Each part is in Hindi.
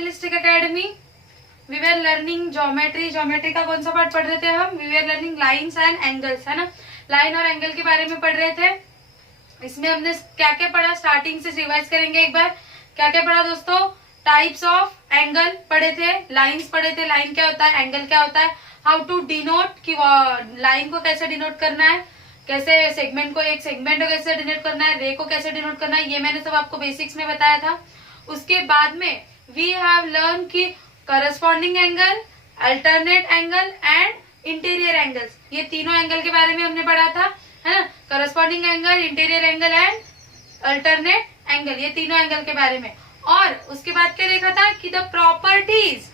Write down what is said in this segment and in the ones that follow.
Realistic academy. We were learning geometry. Geometry का कौन सा पार्ट पढ़ रहे थे हम? We were learning lines and angles, है ना। लाइन और एंगल के बारे में पढ़ रहे थे। इसमें हमने क्या क्या पढ़ा, स्टार्टिंग से रिवाइज करेंगे एक बार। क्या क्या पढ़ा दोस्तों? टाइप्स ऑफ एंगल पढ़े थे, लाइन्स पढ़े थे, लाइन क्या होता है, एंगल क्या होता है, हाउ टू डिनोट कि लाइन को कैसे डिनोट करना है, कैसे सेगमेंट को, एक सेगमेंट को कैसे डिनोट करना है, रे को कैसे डिनोट करना है, ये मैंने सब आपको बेसिक्स में बताया था। उसके बाद में वी हैव लर्न की corresponding angle, alternate angle and interior angles, ये तीनों एंगल के बारे में हमने पढ़ा था, है ना। Corresponding angle, interior angle and alternate angle, ये तीनों एंगल के बारे में। और उसके बाद क्या देखा था कि the properties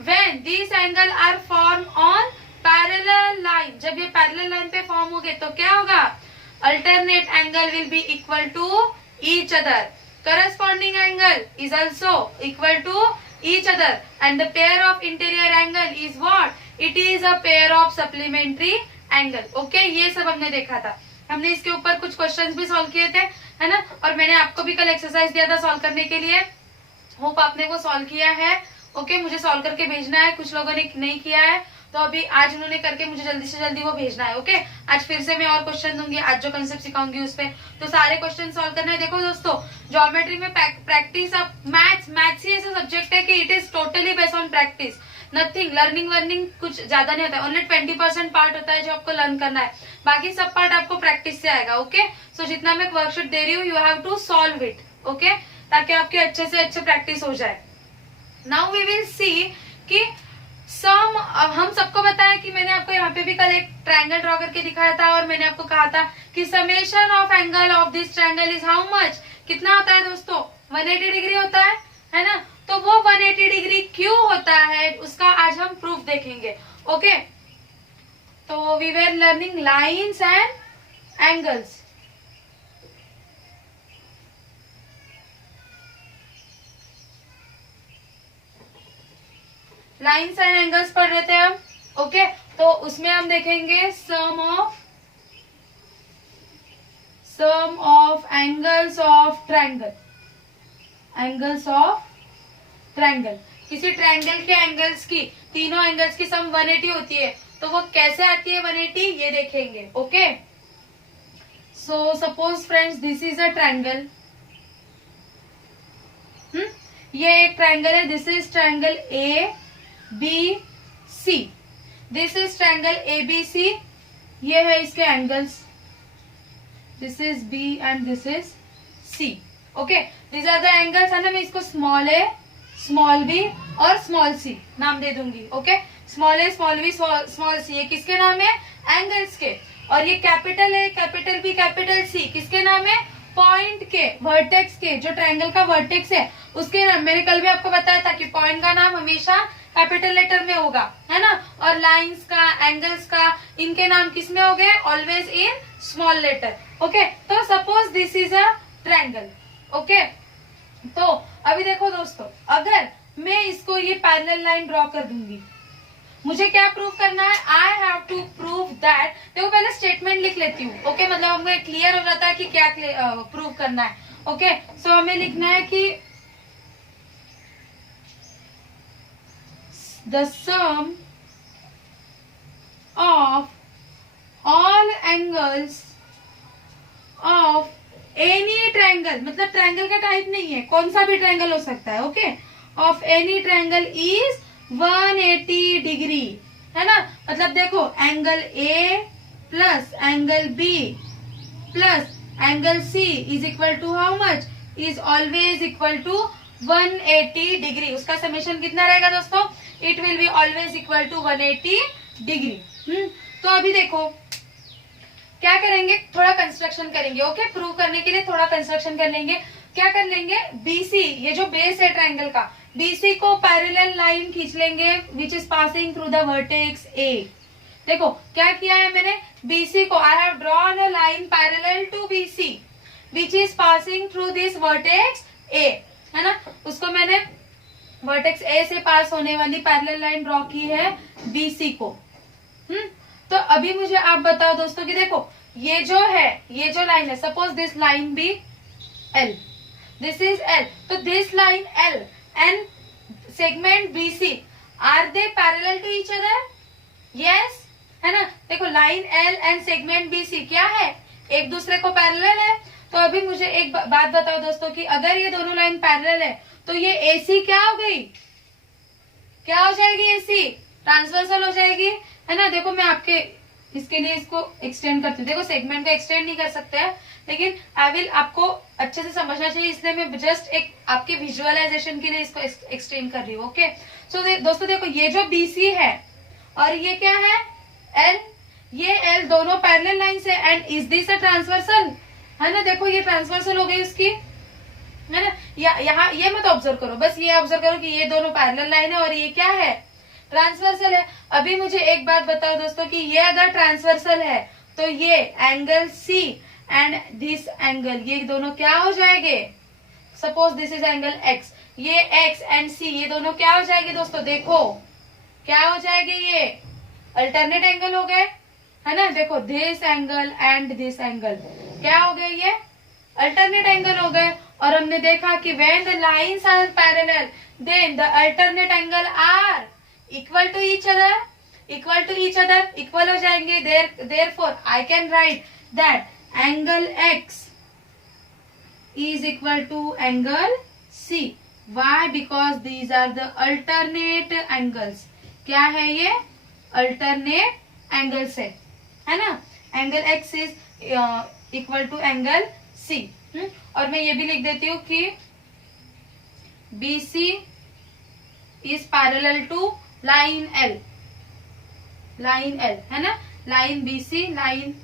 when this angle are form on parallel line, जब ये पैरेलल लाइन पे फॉर्म हो गए तो क्या होगा, alternate angle will be equal to each other, corresponding angle is also equal to each other and the pair of interior angle is what, it is a pair of supplementary angle। okay, ये सब हमने देखा था। हमने इसके ऊपर कुछ क्वेश्चंस भी सॉल्व किए थे, है ना। और मैंने आपको भी कल एक्सरसाइज दिया था सॉल्व करने के लिए, होप आपने वो सॉल्व किया है। ओके, मुझे सॉल्व करके भेजना है, कुछ लोगों ने नहीं किया है तो अभी आज उन्होंने करके मुझे जल्दी से जल्दी वो भेजना है। ओके, आज फिर से मैं और क्वेश्चन दूंगी, आज जो कंसेप्ट सिखाऊंगी उस पे तो सारे क्वेश्चन सॉल्व करना है। देखो दोस्तों, ज्योमेट्री में प्रैक्टिस, अब मैथ्स ही ऐसा सब्जेक्ट है कि it is totally based on practice, nothing learning burning कुछ ज्यादा नहीं होता है। ओनली 20% पार्ट होता है जो आपको लर्न करना है, बाकी सब पार्ट आपको प्रैक्टिस से आएगा। ओके, सो जितना मैं वर्कशीट दे रही हूँ you have to solve it, okay, ताकि आपके अच्छे से अच्छे प्रैक्टिस हो जाए। नाउ वी विल सी कि सम, हम सबको बताया कि मैंने आपको यहाँ पे भी कल एक ट्रायंगल ड्रॉ करके दिखाया था और मैंने आपको कहा था कि summation of angle of this triangle is how much, कितना होता है दोस्तों, 180 डिग्री होता है ना। तो वो 180 डिग्री क्यों होता है उसका आज हम प्रूफ देखेंगे। ओके, तो we were learning lines and angles. Lines and angles पढ़ रहे थे हम। ओके, तो उसमें हम देखेंगे sum of angles of triangle, angles of triangle. किसी ट्रायंगल के एंगल्स की, तीनों एंगल्स की सम 180 होती है, तो वो कैसे आती है 180 ये देखेंगे। Okay, so suppose friends this is a triangle, ये एक ट्रायंगल है, this is triangle A B C, this is triangle A B C, ये है इसके angles, this is B and this is C. Okay, this are the angles, है ना। मैं इसको स्मॉल ए, स्मॉल बी और स्मॉल सी नाम दे दूंगी। Okay, small A, small B, small C, ये किसके नाम है, एंगल्स के। और ये capital A, capital B, capital C किसके नाम है, पॉइंट के, वर्टेक्स के, जो ट्रायंगल का वर्टेक्स है उसके नाम। मैंने कल भी आपको बताया था कि पॉइंट का नाम हमेशा कैपिटल लेटर में होगा, है ना। और लाइंस का, एंगल्स का, इनके नाम किस में हो गए, always in small letter. Okay, तो suppose this is a triangle. Okay, तो अभी देखो दोस्तों, अगर मैं इसको ये पैरेलल लाइन ड्रॉ कर दूंगी, मुझे क्या प्रूव करना है, I have to prove that. देखो पहले स्टेटमेंट लिख लेती हूँ। ओके, मतलब हमें क्लियर हो जाता है कि क्या प्रूव करना है। ओके, सो हमें लिखना है कि the sum of all angles of any triangle, मतलब ट्रायंगल का टाइप नहीं है, कौन सा भी ट्रायंगल हो सकता है। Okay, of any triangle is 180 degree, है ना। मतलब देखो angle A plus angle B plus angle C is equal to how much, is always equal to 180 degree. उसका समेशन कितना रहेगा दोस्तों, it will be always equal to 180 degree. तो अभी देखो क्या करेंगे, थोड़ा कंस्ट्रक्शन करेंगे। ओके, प्रूव करने के लिए थोड़ा कंस्ट्रक्शन कर लेंगे। क्या कर लेंगे, बीसी, ये जो बेस है ट्रायंगल का, बीसी को पैरेलल लाइन खींच लेंगे which is passing through the vertex A. देखो क्या किया है मैंने, बीसी को I have drawn a line parallel to BC which is passing through this vertex A, है ना। उसको मैंने वर्टेक्स ए से पास होने वाली पैरेलल लाइन ड्रॉ की है बीसी को। तो अभी मुझे आप बताओ दोस्तों कि देखो ये जो है, ये जो लाइन है, suppose this line be L, this is L, तो this line L and segment BC are they parallel to each other? Yes, है ना। देखो line L and segment BC क्या है, एक दूसरे को पैरेलल है। तो अभी मुझे एक बात बताओ दोस्तों कि अगर ये दोनों लाइन पैरेलल है तो ये एसी क्या हो गई, क्या हो जाएगी, एसी ट्रांसवर्सल हो जाएगी, है ना। देखो मैं आपके इसके लिए इसको एक्सटेंड करती हूँ। देखो सेगमेंट को एक्सटेंड नहीं कर सकते हैं, लेकिन आई विल आपको अच्छे से समझना चाहिए, इसलिए मैं जस्ट एक आपके विजुअलाइजेशन के लिए इसको एक्सटेंड कर रही हूँ। ओके सो दोस्तों देखो ये जो बीसी है और ये क्या है एल, ये एल दोनों पैरेलल लाइंस है and is this a transversal, है ना। देखो ये ट्रांसवर्सल हो गई उसकी, है ना। यहाँ ये मत ऑब्जर्व करो, बस ये ऑब्जर्व करो कि ये दोनों पैरेलल लाइन है और ये क्या है, ट्रांसवर्सल है। अभी मुझे एक बात बताओ दोस्तों कि ये अगर ट्रांसवर्सल है तो ये angle C and this angle, ये दोनों क्या हो जाएंगे, suppose this is angle X, ये एक्स एंड सी ये दोनों क्या हो जाएंगे दोस्तों, देखो क्या हो जाएंगे, ये अल्टरनेट एंगल हो गए, है ना। देखो this angle and this angle क्या हो गए, ये अल्टरनेट एंगल हो गए। और हमने देखा कि when the lines are parallel then the alternate angle are equal to each other, equal हो जाएंगे। Therefore I can write that angle X is equal to angle C. Why? Because these are the alternate angles. क्या है ये, अल्टरनेट एंगल्स है ना। Angle X is equal to angle C. और मैं ये भी लिख देती हूँ कि BC is parallel to line L, है ना। Line BC, line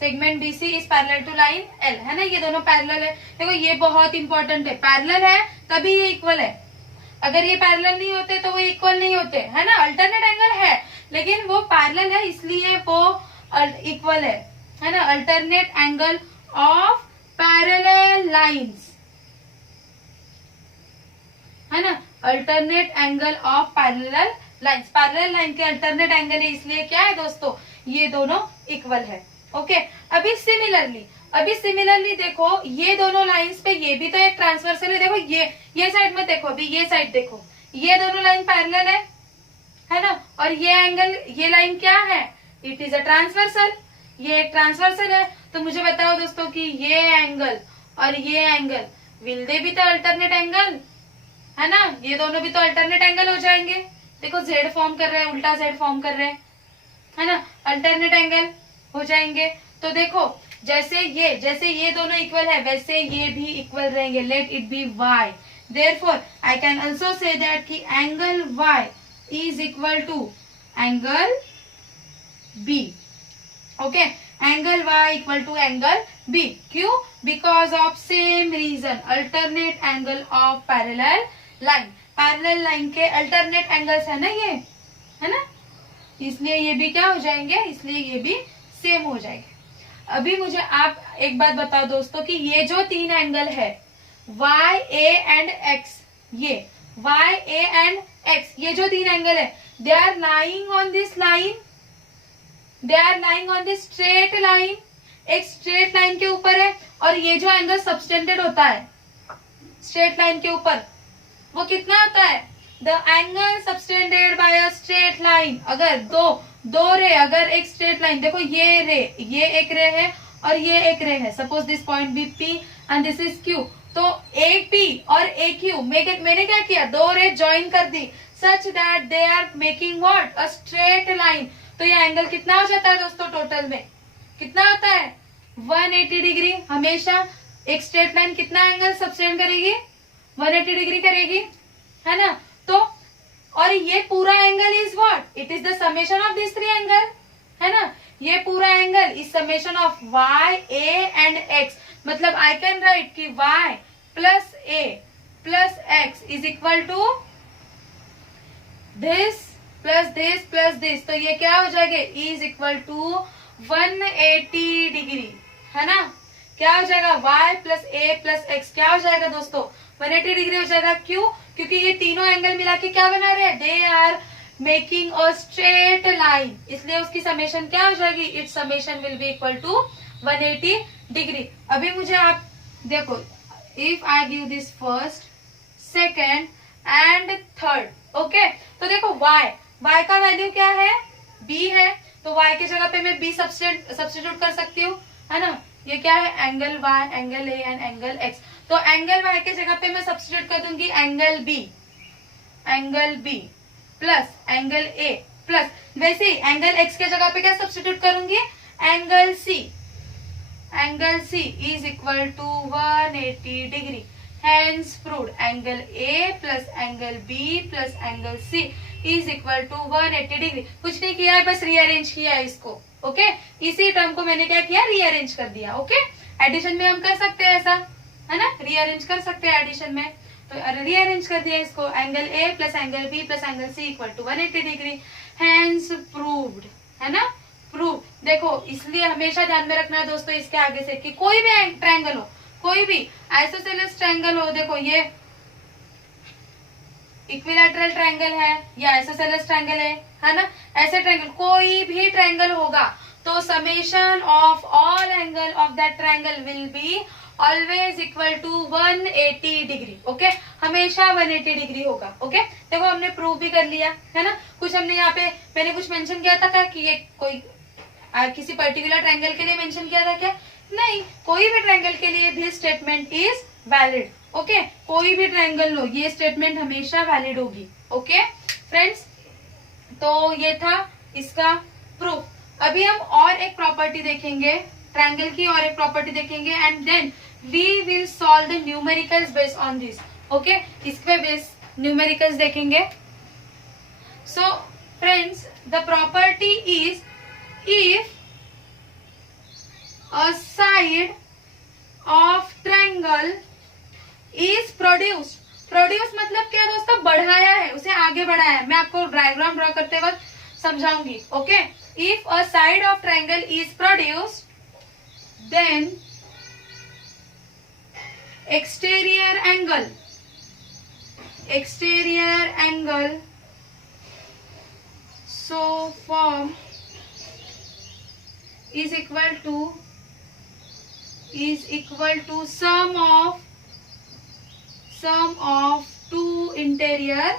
segment BC is parallel to line L, है ना। ये दोनों पैरेलल है। देखो ये बहुत इंपॉर्टेंट है, पैरेलल है तभी ये इक्वल है, अगर ये पैरेलल नहीं होते तो वो इक्वल नहीं होते, है ना। अल्टरनेट एंगल है लेकिन वो पैरेलल है इसलिए वो इक्वल है ना। Alternate angle of parallel lines, है ना। Alternate angle of parallel lines, parallel line के अल्टरनेट एंगल है इसलिए क्या है दोस्तों, ये दोनों इक्वल है। ओके अभी सिमिलरली देखो ये दोनों लाइंस पे ये भी तो एक ट्रांसवर्सल है। देखो ये साइड में देखो, अभी ये साइड देखो, ये दोनों लाइन पैरेलल है ना। और ये एंगल, ये लाइन क्या है, इट इज अ ट्रांसवर्सल, ये एक ट्रांसवर्सल है। तो मुझे बताओ दोस्तों कि ये एंगल और ये एंगल विल दे भी तो अल्टरनेट एंगल, है ना। ये दोनों भी तो अल्टरनेट एंगल हो जाएंगे। देखो जेड फॉर्म कर रहे हैं, उल्टा जेड फॉर्म कर रहे हैं, है ना, अल्टरनेट एंगल हो जाएंगे। तो देखो जैसे ये दोनों इक्वल है वैसे ये भी इक्वल रहेंगे, let it be y। Therefore I can also say that कि angle y is equal to angle b। Okay angle y equal to angle b, क्यों, because of same reason, alternate angle of parallel line, parallel line के अल्टरनेट एंगल्स है ना ये, है ना, इसलिए ये भी क्या हो जाएंगे, इसलिए ये भी सेम हो जाएंगे। अभी मुझे आप एक बात बताओ दोस्तों कि ये जो तीन एंगल है y, a एंड x, ये y, a एंड x, ये जो तीन एंगल है they are lying on this line, they are lying on this straight line, एक स्ट्रेट लाइन के ऊपर है। और ये जो एंगल सबटेंडेड होता है स्ट्रेट लाइन के ऊपर वो कितना होता है, the angle subtended bye a straight line. अगर दो रे, अगर एक स्ट्रेट लाइन, देखो ये रे, ये एक रे है और ये एक रे है, suppose this point be P and this is Q। तो एक P और एक Q मैंने क्या किया, दो रे ज्वाइन कर दी such that they are making what, a straight line. तो ये एंगल कितना हो जाता है दोस्तों, टोटल में कितना होता है 180 डिग्री। हमेशा एक स्ट्रेट लाइन कितना एंगल सबटेंड करेगी, 180 डिग्री करेगी, है ना। तो और ये पूरा angle is what, it is the summation of this three angle, है ना। ये पूरा angle is summation of y, a and x। मतलब आई कैन राइट कि y plus a plus x is equal to this plus this plus this. तो ये क्या हो जाएगा, इज इक्वल टू 180 डिग्री, है ना। क्या हो जाएगा, y plus a plus x क्या हो जाएगा दोस्तों, 180 डिग्री हो जाएगा। क्यों, क्योंकि ये तीनों एंगल मिला के क्या बना रहे हैं, they are making a straight line, इसलिए उसकी समेशन क्या हो जाएगी, it's summation will be equal to 180 degree. अभी मुझे आप देखो, if I give this first, second and third, y का वैल्यू क्या है, b है, तो y की जगह पे मैं b सब्स्टिट्यूट कर सकती हूँ, है ना। ये क्या है, angle y, angle a and angle x। तो एंगल y के जगह पे मैं सब्स्टिट्यूट कर दूंगी angle b plus angle a plus, वैसे ही एंगल x के जगह पे क्या सब्स्टिट्यूट करूंगी, angle c is equal to 180 degree. Hence proved angle A plus angle B plus angle C is equal to 180 degree. कुछ नहीं किया है, बस रीअरेंज किया है इसको। ओके, इसी टर्म को मैंने क्या किया, रीअरेंज कर दिया। ओके, एडिशन में हम कर सकते हैं ऐसा, है ना, रीअरेंज कर सकते हैं एडिशन में। तो रीअरेंज कर दिया इसको, angle A plus angle B plus angle C equal to 180 degree. Hence proved, है ना, प्रूव। देखो, इसलिए हमेशा ध्यान में रखना है दोस्तों इसके आगे से कि कोई भी ट्रायंगल हो, कोई भी आइसोसेलेस ट्रायंगल हो, देखो ये इक्विलैटरल ट्रायंगल है या आइसोसेलेस ट्रायंगल है ना, ऐसे ट्रायंगल कोई भी ट्रायंगल होगा तो summation of all angle of that triangle will be always equal to 180 degree. Okay, हमेशा 180 डिग्री होगा। ओके, देखो हमने प्रूव भी कर लिया, है ना। कुछ हमने यहाँ पे, मैंने कुछ मेंशन किया था कि ये कोई किसी पर्टिकुलर ट्रायंगल के लिए मेंशन किया था क्या, नहीं, कोई भी ट्रायंगल के लिए this statement is valid. Okay, कोई भी ट्रायंगल लो, ये स्टेटमेंट हमेशा वैलिड होगी। ओके फ्रेंड्स, तो ये था इसका प्रूफ। अभी हम और एक प्रॉपर्टी देखेंगे, ट्रायंगल की और एक प्रॉपर्टी देखेंगे, and then we will solve the numericals based on this. Okay, इस पे बेस न्यूमेरिकल्स देखेंगे। So friends, the property is if a side of triangle is produced मतलब क्या दोस्तों, बढ़ाया है, उसे आगे बढ़ाया है। मैं आपको डायग्राम ड्रॉ करते वक्त समझाऊंगी। Okay, if a side of triangle is produced then exterior angle so form is equal to sum of two interior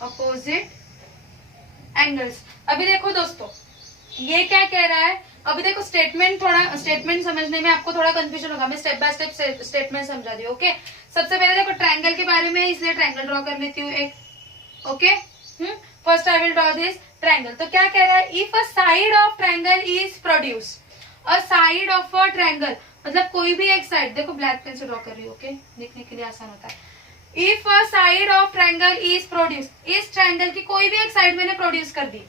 opposite angles। अभी देखो दोस्तों, ये क्या कह रहा है, अभी देखो स्टेटमेंट समझने में आपको थोड़ा कंफ्यूजन होगा, मैं स्टेप बाय स्टेप स्टेटमेंट समझा दी। ओके, सबसे पहले देखो ट्रायंगल के बारे में, इसलिए ट्रायंगल ड्रॉ कर लेती हूँ एक। Okay, first I will draw this triangle. तो क्या कह रहा है, if a side of triangle is produced, a side of a triangle मतलब कोई भी एक साइड, देखो ब्लैक पेन से ड्रॉ कर रही हूँ, ओके, देखने के लिए आसान होता है। If a side of triangle is produced, इस ट्रायंगल की कोई भी एक साइड मैंने प्रोड्यूस कर दी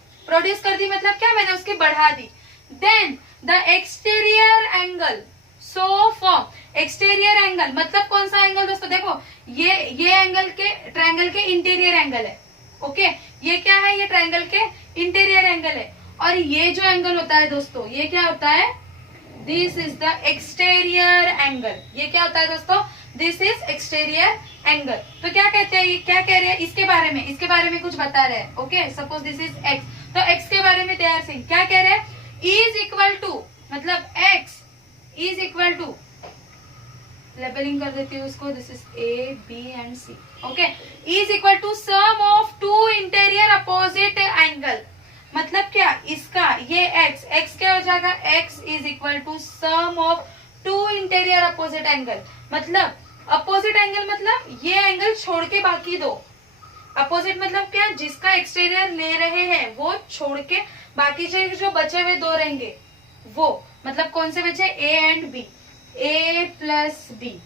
मतलब क्या, मैंने उसकी बढ़ा दी। Then the exterior angle so form, exterior angle मतलब कौन सा एंगल दोस्तों, देखो ये एंगल के ट्रायंगल के इंटीरियर एंगल है। ओके, ये क्या है, ये ट्रायंगल के इंटीरियर एंगल है, और ये जो एंगल होता है दोस्तों, ये क्या होता है, this is the exterior angle. ये क्या होता है दोस्तों, दिस इज एक्सटीरियर एंगल। तो क्या कहते हैं, क्या कह रहे हैं इसके बारे में कुछ बता रहे हैं। Okay, suppose this is X, तो एक्स के बारे में तैयार सिंह क्या कह रहे हैं, इज इक्वल टू मतलब X is equal to, labelling कर देती हूँ इसको, this is A B and C. Okay, is equal to sum of two interior opposite angle, मतलब क्या, इसका ये एक्स क्या हो जाएगा, X is equal to sum of two interior opposite angle. मतलब अपोजिट एंगल मतलब ये एंगल छोड़ के बाकी दो, अपोजिट मतलब क्या, जिसका एक्सटीरियर ले रहे हैं वो छोड़ के बाकी जो बचे हुए दो रहेंगे, वो मतलब कौन से बचे, A and B, A plus B.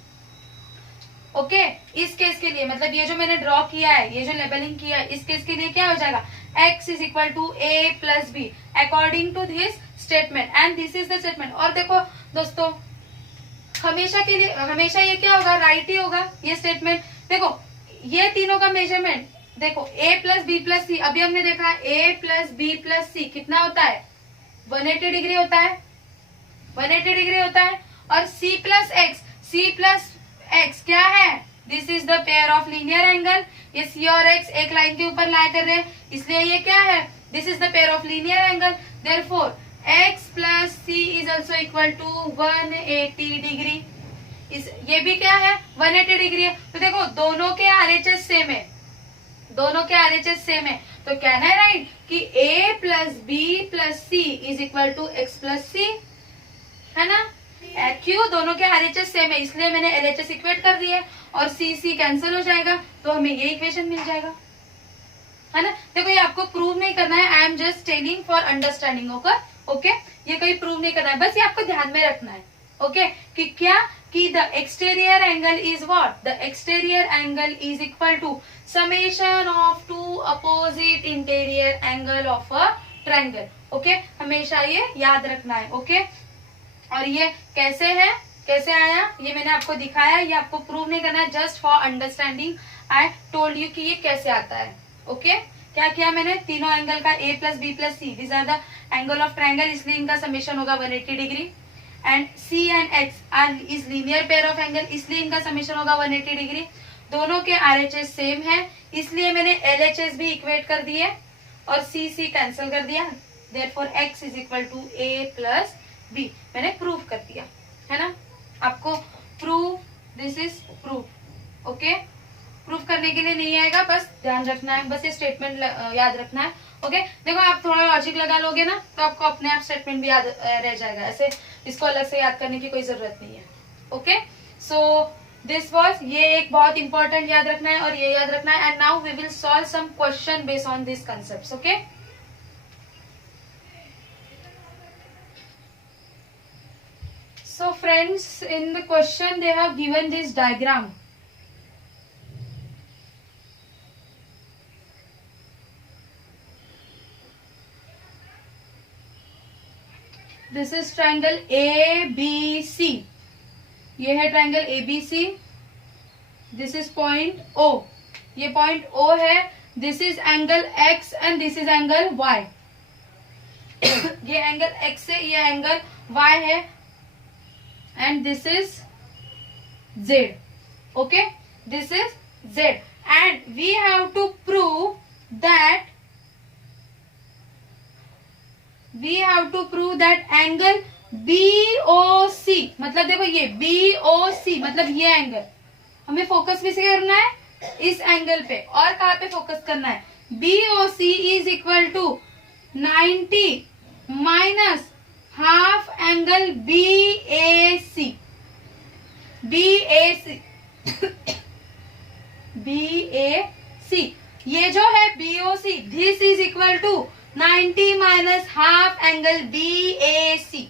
Okay, इस केस के लिए मतलब ये जो मैंने ड्रॉ किया है, ये जो लेबलिंग किया है, इस केस के लिए क्या हो जाएगा, x is equal to A plus B according to this statement, and this is the statement. और देखो दोस्तों, हमेशा के लिए हमेशा ये क्या होगा, राइट ही होगा ये स्टेटमेंट। देखो ये तीनों का मेजरमेंट देखो, a प्लस बी प्लस सी, अभी हमने देखा a plus B plus C कितना होता है, 180 डिग्री होता है, 180 डिग्री होता है। और c प्लस x क्या है, this is the pair of linear angle. ये c और x एक लाइन के ऊपर लाई कर रहे हैं, इसलिए ये क्या है, this is the pair of linear angle. Therefore x plus c is also equal to 180 degree. ये भी क्या है 180 डिग्री है। तो देखो दोनों के आरएचएस सेम है, दोनों के आरएचएस सेम है, तो कहना है राइट कि a plus B plus C is equal to X plus C, है ना। क्यों, दोनों के आरएचएस सेम है इसलिए मैंने एलएचएस इक्वेट कर दिया है और सी सी कैंसिल हो जाएगा तो हमें ये इक्वेशन मिल जाएगा, है ना। देखो ये आपको प्रूव नहीं करना है, I am just telling for understanding okay. ये कोई प्रूव नहीं करना है, बस ये आपको ध्यान में रखना है ओके कि क्या कि the exterior angle is what, the exterior angle is equal to summation of two opposite interior angle of a triangle okay. हमेशा ये याद रखना है ओके। और ये कैसे है, कैसे आया ये मैंने आपको दिखाया, ये आपको प्रूव नहीं करना है, just for understanding I told you कि ये कैसे आता है ओके। क्या किया मैंने, तीनों एंगल का a plus B plus C, this are the angle of triangle, इसलिए इनका समेशन होगा 180 degree. And c and x are is linear pair of angle, इसलिए इनका समेशन होगा 180 डिग्री। दोनों के आरएचएस सेम है इसलिए मैंने एलएचएस भी इक्वेट कर दिए और c c कैंसिल कर दिया, therefore x is equal to a plus b, मैंने प्रूव कर दिया, है ना। आपको prove, this is prove okay. Proof करने के लिए नहीं आएगा, बस ध्यान रखना है, बस ये स्टेटमेंट याद रखना है ओके। देखो आप थोड़ा लॉजिक लगा लोगे ना तो आपको अपने आप स्टेटमेंट भी याद रह जाएगा, ऐसे इसको अलग से याद करने की कोई जरूरत नहीं है ओके। सो दिस वाज, ये एक बहुत इंपॉर्टेंट याद रखना है और ये याद रखना है। And now we will solve some question based on this concept okay. So friends, in the question they have given this diagram. This is triangle ABC. ये है triangle ABC. This is point O. ये point O है. This is angle X and this is angle Y. ये एंगल X है, ये एंगल Y है. And this is Z okay, this is Z and we have to prove that angle BOC, मतलब देखो ये BOC मतलब ये एंगल, हमें फोकस भी से करना है इस एंगल पे और कहाँ पे फोकस करना है, BOC is equal to 90 minus half angle BAC, ये जो है BOC, this is equal to 90 minus half angle BAC,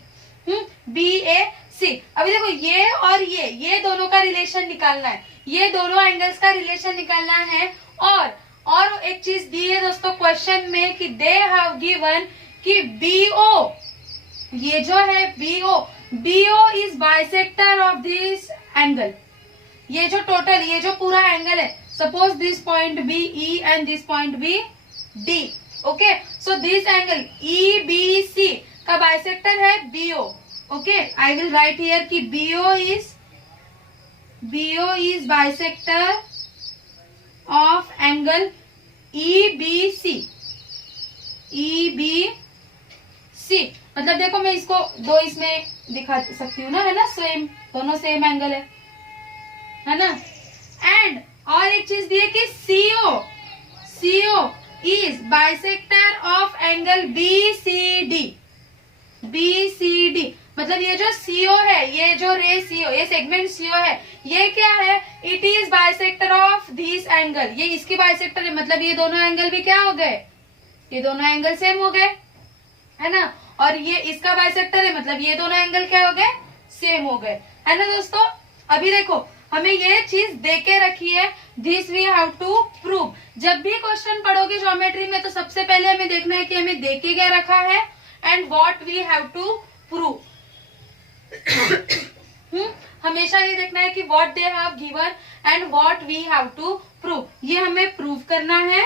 BAC। अभी देखो ये और ये दोनों का रिलेशन निकालना है, ये दोनों एंगल्स का रिलेशन निकालना है। और एक चीज दी है दोस्तों क्वेश्चन में कि दे हैव गिवन कि BO, ये जो है BO is bisector of this angle, ये जो टोटल, ये जो पूरा एंगल है, suppose this point be E and this point be D okay. So this angle EBC का बाइसेक्टर है BO okay. I will write here कि BO is bisector of angle EBC, मतलब देखो मैं इसको दो इसमें दिखा सकती हूँ ना, है ना, सेम, दोनों सेम एंगल है ना। एंड और एक चीज दी है कि CO is bisector of angle BCD, मतलब ये जो CO है, ये जो रे CO, ये सेगमेंट CO है, ये क्या है, it is bisector of this angle, ये इसकी बाइसेक्टर है, मतलब ये दोनों एंगल भी क्या हो गए, ये दोनों एंगल सेम हो गए, है ना। और ये इसका बाइसेक्टर है, मतलब ये दोनों एंगल क्या हो गए, सेम हो गए, है ना दोस्तों। अभी देखो हमें ये चीज देके रखी है, this we have to prove. जब भी क्वेश्चन पढ़ोगे ज्योमेट्री में तो सबसे पहले हमें देखना है कि हमें देके क्या रखा है and what we have to prove. हमेशा ये देखना है कि what they have given and what we have to prove, ये हमें प्रूव करना है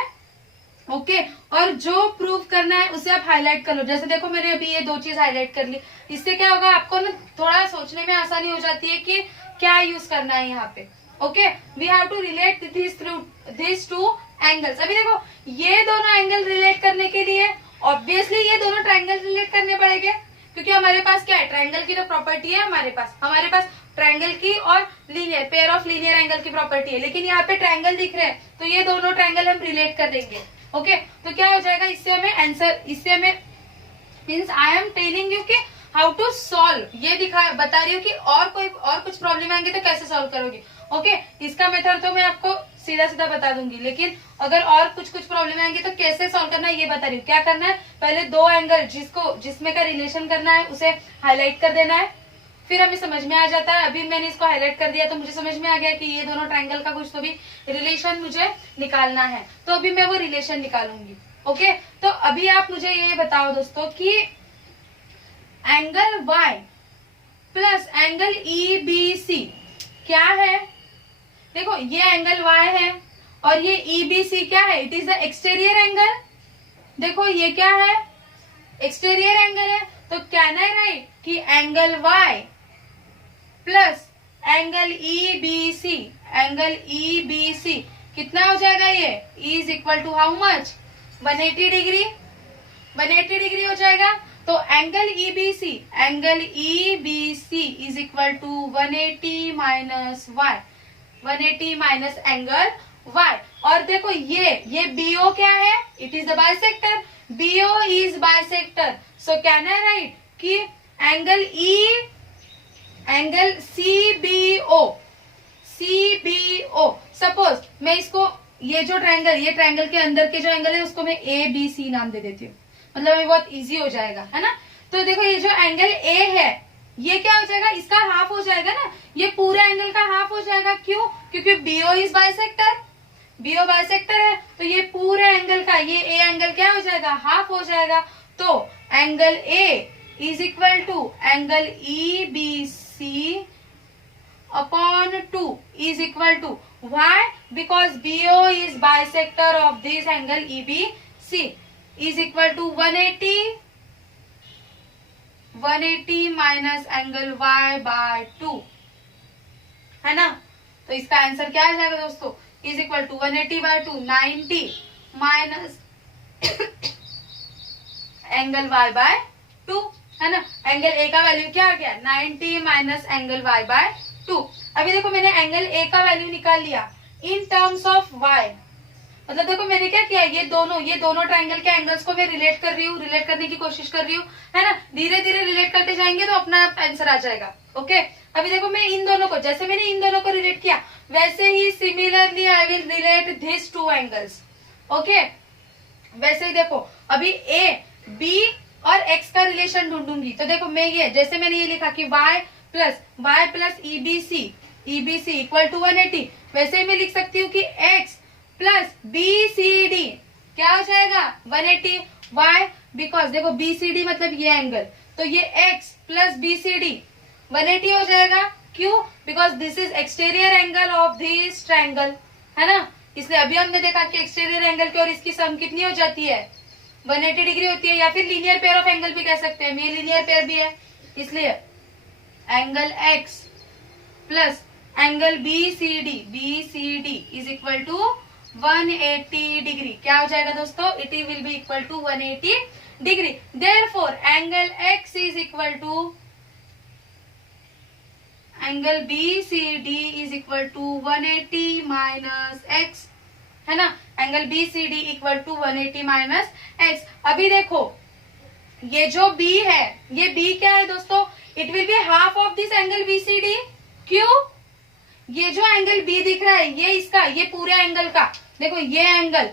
ओके। और जो प्रूव करना है उसे आप हाईलाइट कर लो, जैसे देखो मैंने अभी ये दो चीज हाईलाइट कर ली, इससे क्या होगा, आपको ना थोड़ा सोचने में आसानी हो जाती है कि क्या यूज करना है यहाँ पे okay. We have to relate this to angles. अभी देखो ये दोनों एंगल रिलेट करने के लिए ऑब्वियसली ये दोनों ट्रायंगल रिलेट करने पड़ेंगे, क्योंकि हमारे पास क्या है, ट्रायंगल की तो प्रॉपर्टी है हमारे पास ट्रायंगल की और linear pair of linear angle की प्रॉपर्टी है, लेकिन यहाँ पे ट्रायंगल दिख रहे हैं तो ये दोनों ट्रायंगल हम रिलेट कर देंगे। ओके, तो क्या हो जाएगा, इससे हमें आंसर, इससे हमें means I am telling you कि हाउ टू सॉल्व, ये बता रही हूँ कि और कुछ प्रॉब्लम आएंगे तो कैसे सॉल्व करोगे। ओके, इसका मेथड तो मैं आपको सीधा सीधा बता दूंगी, लेकिन अगर और कुछ प्रॉब्लम आएंगे तो कैसे सॉल्व करना है ये बता रही हूँ। क्या करना है, पहले दो एंगल जिसमें का रिलेशन करना है उसे हाईलाइट कर देना है, फिर हमें समझ में आ जाता है। अभी मैंने इसको हाईलाइट कर दिया तो मुझे समझ में आ गया कि ये दोनों ट्रायंगल का कुछ तो भी रिलेशन मुझे निकालना है, तो अभी मैं वो रिलेशन निकालूंगी। ओके, तो अभी आप मुझे ये बताओ दोस्तों कि angle Y plus angle EBC क्या है। देखो ये एंगल Y है और ये EBC क्या है, it is the exterior angle. देखो ये क्या है, एक्सटीरियर एंगल है, तो कैन आई राइट कि angle Y plus angle EBC कितना हो जाएगा, ये is equal to how much, 180 degree, 180 degree हो जाएगा। तो angle EBC is equal to 180 minus Y, 180 minus angle Y। और देखो ये BO क्या है, it is the bisector, BO is bisector, so can I write कि एंगल CBO सपोज मैं इसको, ये ट्रायंगल के अंदर के जो एंगल है उसको मैं ABC नाम दे देती हूँ, मतलब ये बहुत इजी हो जाएगा, है ना। तो देखो ये जो एंगल A है ये क्या हो जाएगा, इसका हाफ हो जाएगा ना, ये पूरे एंगल का हाफ हो जाएगा। क्यों, क्योंकि BO is bisector, BO bisector है, तो ये पूरे एंगल का, ये A एंगल क्या हो जाएगा, हाफ हो जाएगा। तो angle A is equal to angle EBC upon 2 is equal to why, because BO is bisector of this angle EBC is equal to 180 minus angle Y by 2, है ना। तो इसका आंसर क्या आ जाएगा दोस्तों, is equal to 180 by 2, 90 minus angle Y by 2, है ना। एंगल A का वैल्यू क्या आ गया, 90 माइनस एंगल Y बाय 2। अभी देखो मैंने एंगल A का वैल्यू निकाल लिया इन टर्म्स ऑफ Y, मतलब देखो मैंने क्या किया, ये दोनों ट्रायंगल के एंगल्स को मैं रिलेट कर रही हूँ, रिलेट करने की कोशिश कर रही हूँ, है ना। धीरे धीरे रिलेट करते जाएंगे तो अपना आंसर आ जाएगा। ओके, अभी देखो मैं इन दोनों को, जैसे मैंने इन दोनों को रिलेट किया वैसे ही similarly I will relate this to angles. Okay, वैसे ही देखो अभी A B और X का रिलेशन ढूंढूंगी, तो देखो मैं ये, जैसे मैंने ये लिखा कि Y plus EBC equal to 180, वैसे ही मैं लिख सकती हूँ कि X प्लस BCD क्या हो जाएगा, 180। Y बिकॉज देखो BCD मतलब ये एंगल, तो ये X प्लस BCD 180 हो जाएगा। क्यों, because this is exterior angle of this triangle, है ना। इसलिए अभी हमने देखा कि एक्सटीरियर एंगल की और इसकी सम कितनी हो जाती है, 180 डिग्री होती है, या फिर लीनियर पेयर ऑफ एंगल भी कह सकते हैं, ये लीनियर पेयर भी है। इसलिए angle X plus angle BCD is equal to 180 degree, क्या हो जाएगा दोस्तों, it will be equal to 180 degree. Therefore angle X is equal to angle BCD is equal to 180 minus X, है ना। Angle BCD equal to 180 minus X। अभी देखो ये जो B है, ये B क्या है दोस्तों, it will be half of this angle BCD। क्यों, ये जो एंगल B दिख रहा है ये इसका, ये पूरे एंगल का, देखो ये angle,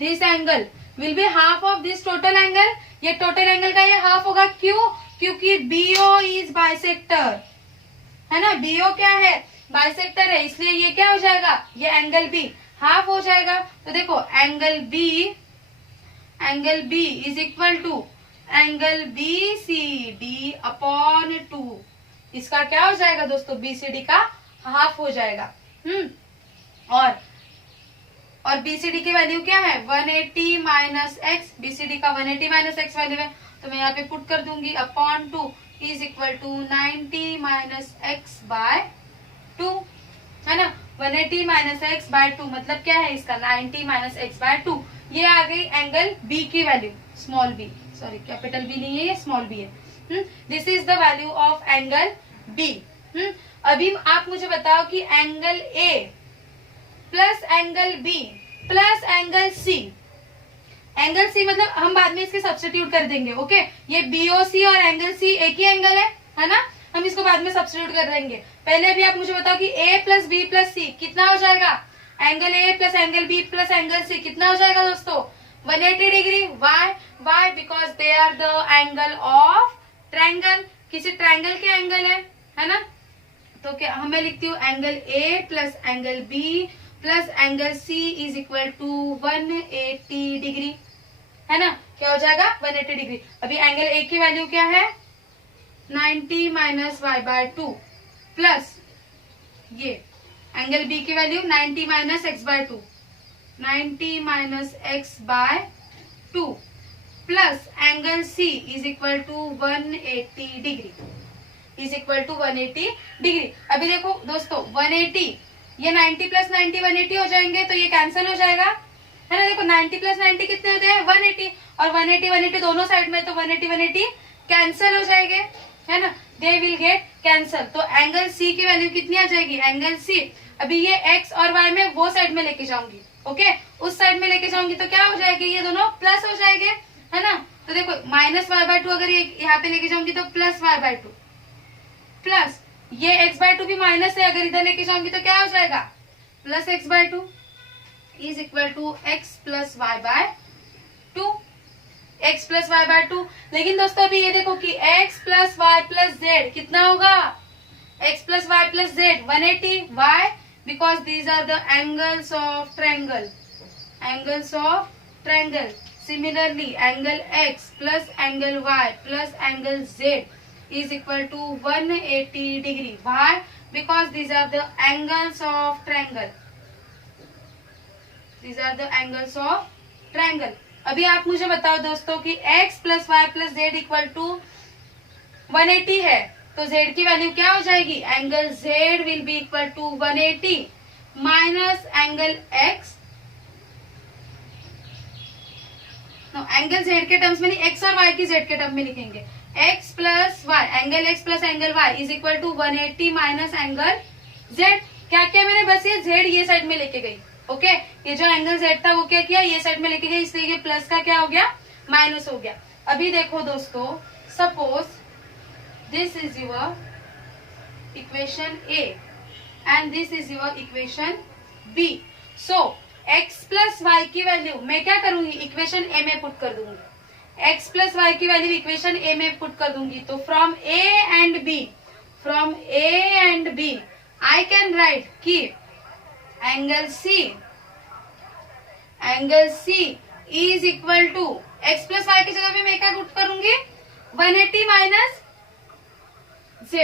this angle will be half of this total angle, ये टोटल एंगल का ये हाफ होगा। क्यों, क्योंकि BO इज बाइसेक्टर, है ना। BO क्या है, बाइसेक्टर है, इसलिए ये क्या हो जाएगा, ये एंगल B हाफ हो जाएगा। तो देखो angle B is equal to angle BCD upon 2, इसका क्या हो जाएगा दोस्तों, BCD का हाफ हो जाएगा। और BCD की वैल्यू क्या है, 180 माइनस X, BCD का 180 माइनस X वैल्यू है, तो मैं यहाँ पे पुट कर दूंगी upon 2 is equal to 90 minus X by 2, है ना। 180 माइनस X बाय 2 मतलब क्या है इसका, 90 माइनस X बाय 2। ये आ गई एंगल B की value, small b, sorry capital B नहीं है, ये स्मॉल b है। This is the value of angle B. अभी आप मुझे बताओ कि angle A plus angle B plus angle C, angle C मतलब हम बाद में इसके सब्स्टिट्यूट कर देंगे, ओके। ये बीओसी और एंगल सी एक ही एंगल है ना, हम इसको बाद में सब्स्टिट्यूट कर देंगे। पहले अभी आप मुझे बताओ कि A plus B plus C कितना हो जाएगा, angle A plus angle B plus angle C कितना हो जाएगा दोस्तों, 180 degree. Why because they are the angle of triangle, किसी ट्रायंगल के एंगल है ना। तो क्या हमें लिखती हूँ angle A plus angle B plus angle C is equal to 180 degree, है ना। क्या हो जाएगा 180 डिग्री। अभी एंगल ए की वैल्यू क्या है 90 माइनस वाई बाय 2 प्लस ये एंगल बी की value 90 minus X by 2, 90 minus X by 2 plus angle C is equal to 180 degree, is equal to 180 degree. अभी देखो दोस्तों 180, ये 90 प्लस 90 180 हो जाएंगे, तो ये कैंसिल हो जाएगा, है ना। देखो 90 प्लस 90 कितने होते हैं 180, और 180 180 दोनों साइड में, तो 180 180 कैंसिल हो जाएंगे, है ना, दे विल गेट कैंसल। तो एंगल सी की वैल्यू कितनी आ जाएगी, एंगल सी, अभी ये एक्स और वाई में वो साइड में लेके जाऊंगी, ओके, उस साइड में लेके जाऊंगी तो क्या हो जाएगी, ये दोनों प्लस हो जाएंगे, है ना। तो देखो माइनस वाई बाय 2 अगर ये यहाँ पे लेके जाऊंगी तो प्लस वाई बाय 2 प्लस ये x बाय 2 भी माइनस है, अगर इधर लेके जाऊंगी तो क्या हो जाएगा plus x by 2 is equal to x plus Y by 2, x plus Y by 2। लेकिन दोस्तों अभी ये देखो कि x plus Y plus Z कितना होगा, x plus Y plus Z 180, why because these are the angles of triangle, angles of triangle. Similarly angle x plus angle y plus angle z is equal to 180 degree. Why? Because these are the angles of triangle. These are the angles of triangle. अभी आप मुझे बताओ दोस्तों कि x plus Y plus Z equal to 180 है, तो z की वैल्यू क्या हो जाएगी, angle z will be equal to 180 minus angle x, angle z के टर्म्स में नहीं, x और y की z के टर्म में लिखेंगे, x plus Y, angle x plus angle y is equal to 180 minus angle z। क्या किया मैंने, बस ये z ये साइड में लेके गई, ओके। ये जो एंगल z था वो क्या किया, ये साइड में लेके गई, इसलिए ये प्लस का क्या हो गया माइनस हो गया। अभी देखो दोस्तों, suppose this is your equation a and this is your equation b। So x plus Y की वैल्यू मैं क्या करूंगी, इक्वेशन a में पुट कर दूंगी, x प्लस वाई की वैल्यू इक्वेशन a में पुट कर दूंगी। तो from a and b I can write कि angle c is equal to x plus Y की जगह पे मैं क्या पुट करूंगी 180 minus z,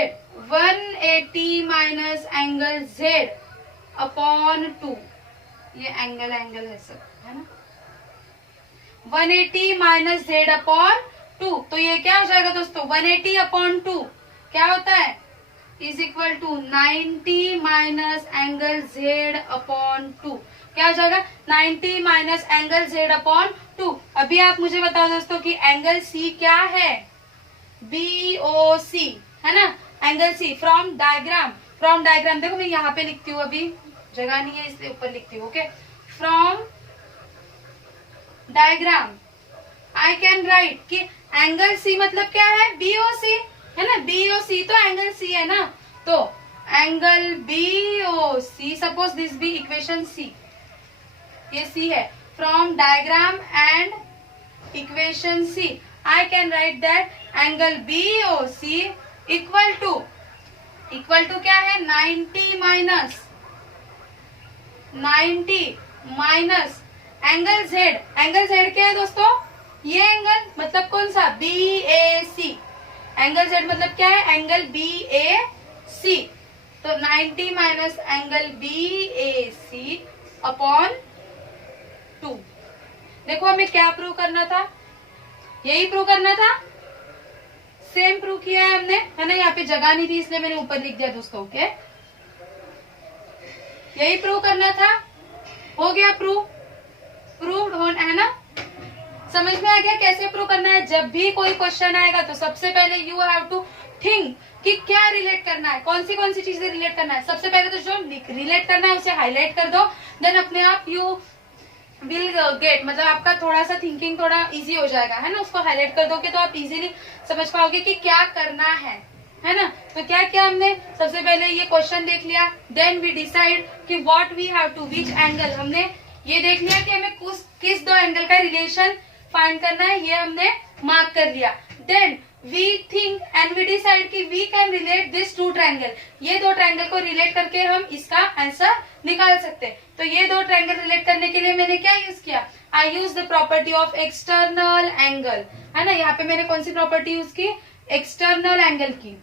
180 minus angle z upon 2, ये एंगल है सब, है ना, 180 माइनस जेड अपॉन 2। तो ये क्या हो जाएगा दोस्तों 180 अपॉन 2 क्या होता है is equal to 90 minus angle Z upon 2, क्या हो जाएगा 90 माइनस एंगल जेड अपॉन 2। अभी आप मुझे बताओ दोस्तों कि एंगल सी क्या है, BOC, है ना, एंगल सी। फ्रॉम डायग्राम देखो मैं यहाँ पे लिखती हूँ, अभी जगह नहीं है इसलिए ऊपर लिखती हूँ, okay. From diagram I can write कि एंगल सी मतलब क्या है BOC, है ना, BOC तो एंगल सी है ना, तो angle BOC, suppose this be equation C, ये सी है। From diagram and equation C I can write that angle BOC equal to क्या है 90 माइनस एंगल Z क्या है दोस्तों, ये एंगल मतलब कौन सा BAC, एंगल Z मतलब क्या है एंगल BAC, तो 90 माइनस एंगल BAC अपॉन 2। देखो हमें क्या प्रूव करना था, यही प्रूव करना था, सेम प्रूव किया है हमने, है ना। यहाँ पे जगह नहीं थी इसलिए मैंने ऊपर लिख दिया दोस्तों, ओके। यही प्रूव करना था, हो गया प्रूव्ड है ना। समझ में आ गया कैसे प्रूव करना है? जब भी कोई क्वेश्चन आएगा तो सबसे पहले यू हैव टू थिंक कि क्या रिलेट करना है, कौन सी चीजें रिलेट करना है। सबसे पहले तो जो रिलेट करना है उसे हाईलाइट कर दो, देन अपने आप यू विल गेट, मतलब आपका थोड़ा सा थिंकिंग थोड़ा इजी हो जाएगा, है ना। उसको हाईलाइट कर दोगे तो आप इजीली समझ पाओगे कि क्या करना है ना। तो क्या किया हमने, सबसे पहले ये क्वेश्चन देख लिया, देन वी डिसाइड कि what we have to, which angle, हमने ये देख लिया कि हमें किस दो एंगल का रिलेशन फाइंड करना है, ये हमने मार्क कर लिया। Then we think and we decide कि we can relate this to triangle, ये दो ट्रायंगल को रिलेट करके हम इसका आंसर निकाल सकते हैं। तो ये दो ट्रायंगल रिलेट करने के लिए मैंने क्या यूज किया, I use the property of external angle, है ना। यहाँ पे मैंने कौन सी प्रॉपर्टी यूज की, एक्सटर्नल एंगल की,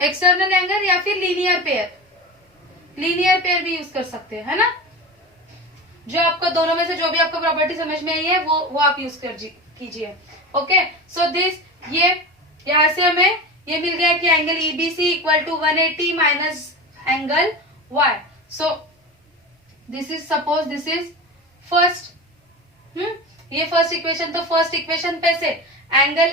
एक्सटर्नल एंगल या फिर लीनियर पेयर भी यूज कर सकते हैं, है ना। जो आपको दोनों में से जो भी आपको प्रॉपर्टी समझ में आई है वो आप यूज कीजिए। ओके, सो दिस, ये यहां से हमें ये मिल गया कि angle EBC equal to 180 minus angle Y. So this is, suppose this is first, ये फर्स्ट इक्वेशन। तो फर्स्ट इक्वेशन पे से एंगल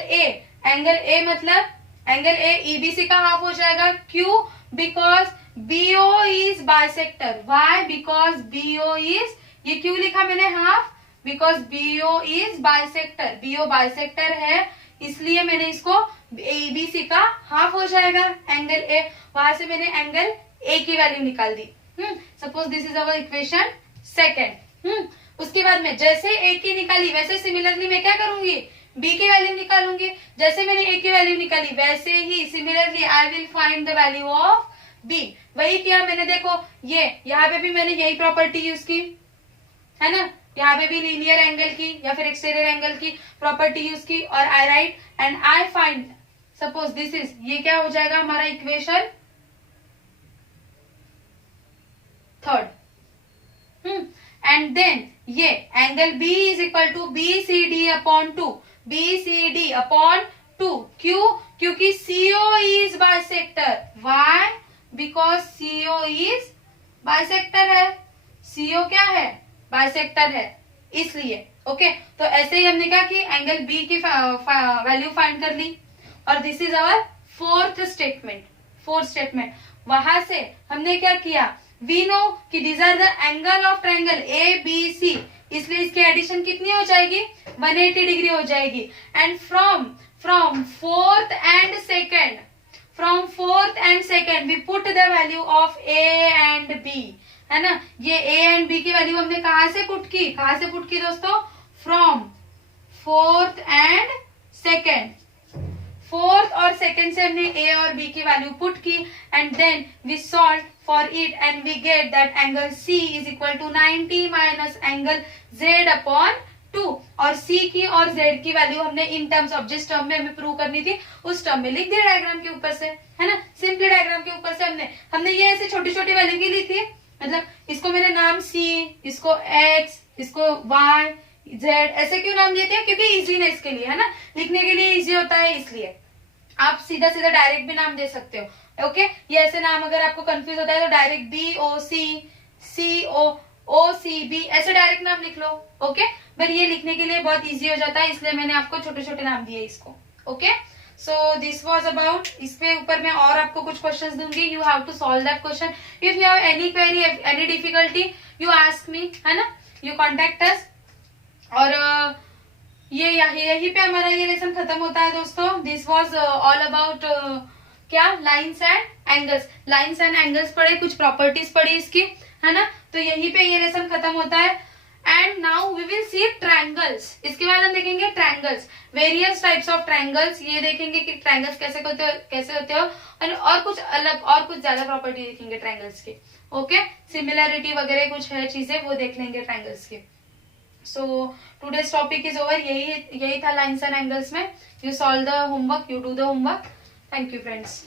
ए मतलब एंगल ए ईबीसी का हाफ हो जाएगा, क्यों, because BO is bisector, why, because BO is, ये क्यों लिखा मैंने half, because BO is bisector, BO bisector है इसलिए मैंने इसको एबीसी का हाफ हो जाएगा एंगल ए। वहां से मैंने एंगल ए की वैल्यू निकाल दी। Suppose this is our equation second. उसके बाद में जैसे ए की निकाली वैसे सिमिलरली मैं क्या करूंगी, बी की वैल्यू निकालूंगी। जैसे मैंने ए की वैल्यू निकाली वैसे ही similarly I will find the value of B. वही किया मैंने, देखो ये यहाँ पे भी मैंने यही प्रॉपर्टी यूज की, है ना। यहाँ पे भी लीनियर एंगल की या फिर एक्सटीरियर एंगल की प्रॉपर्टी यूज की, और I write and I find, suppose this is, ये क्या हो जाएगा हमारा इक्वेशन थर्ड। एंड देन ये angle B is equal to BCD upon 2, BCD upon 2, क्यों, क्योंकि CO is bisector, why, because CO is bisector है, CO क्या है, बाइसेक्टर है, इसलिए। ओके, तो ऐसे ही हमने क्या कि एंगल बी की वैल्यू फाइंड कर ली, और this is our fourth statement. वहां से हमने क्या किया, वी नो कि these are the angle of triangle ABC, इसलिए इसकी एडिशन कितनी हो जाएगी, 180 डिग्री हो जाएगी। And from fourth and second we put the value of A and B, है ना। ये A एंड B की वैल्यू हमने कहां से पुट की दोस्तों, फ्रॉम फोर्थ और सेकेंड से हमने A और B की वैल्यू पुट की, and then we solve for it and we get that angle C is equal to 90 minus angle Z upon 2, और C की और Z की वैल्यू हमने इन टर्म्स ऑफ, जिस टर्म में हमें प्रूव करनी थी उस टर्म में लिख दिया डायग्राम के ऊपर से, है ना। सिंपली डायग्राम के ऊपर से हमने ये ऐसे छोटी छोटी वैल्यू की ली थी, मतलब इसको मैंने नाम C, इसको X, इसको Y, Z ऐसे क्यों नाम दिए थे, क्योंकि इजीनेस के लिए, है ना, लिखने के लिए इजी होता है, इसलिए। आप सीधा डायरेक्ट भी नाम दे सकते हो। ओके, ये ऐसे नाम अगर आपको कंफ्यूज होता है तो डायरेक्ट BOC, COOCB ऐसे डायरेक्ट नाम लिख लो। ओके, पर ये लिखने के लिए बहुत इजी हो जाता है, इसलिए मैंने आपको छोटे छोटे नाम दिए इसको। Okay, so this was about, इसके ऊपर मैं और आपको कुछ क्वेश्चंस दूंगी, you have to solve that question. If you have any query, any difficulty, you ask me, है ना, यू कॉन्टेक्ट अस। और ये यही पे हमारा ये लेसन खत्म होता है दोस्तों। दिस वाज ऑल अबाउट क्या, लाइन्स एंड एंगल्स पढ़े, कुछ प्रॉपर्टीज पढ़ी इसकी, है ना। तो यही पे ये लेसन खत्म होता है। And now we will see triangles, इसके बाद हम देखेंगे triangles, various types of triangles, ये देखेंगे कि ट्रायंगल्स कैसे होते हो, और कुछ अलग और कुछ ज्यादा प्रॉपर्टी देखेंगे ट्रायंगल्स की। ओके, सिमिलरिटी वगैरह कुछ है चीजें, वो देख लेंगे ट्रायंगल्स की। So today's topic is over, यही था लाइन्स एंड एंगल्स में। You solve the homework, you do the homework. Thank you friends.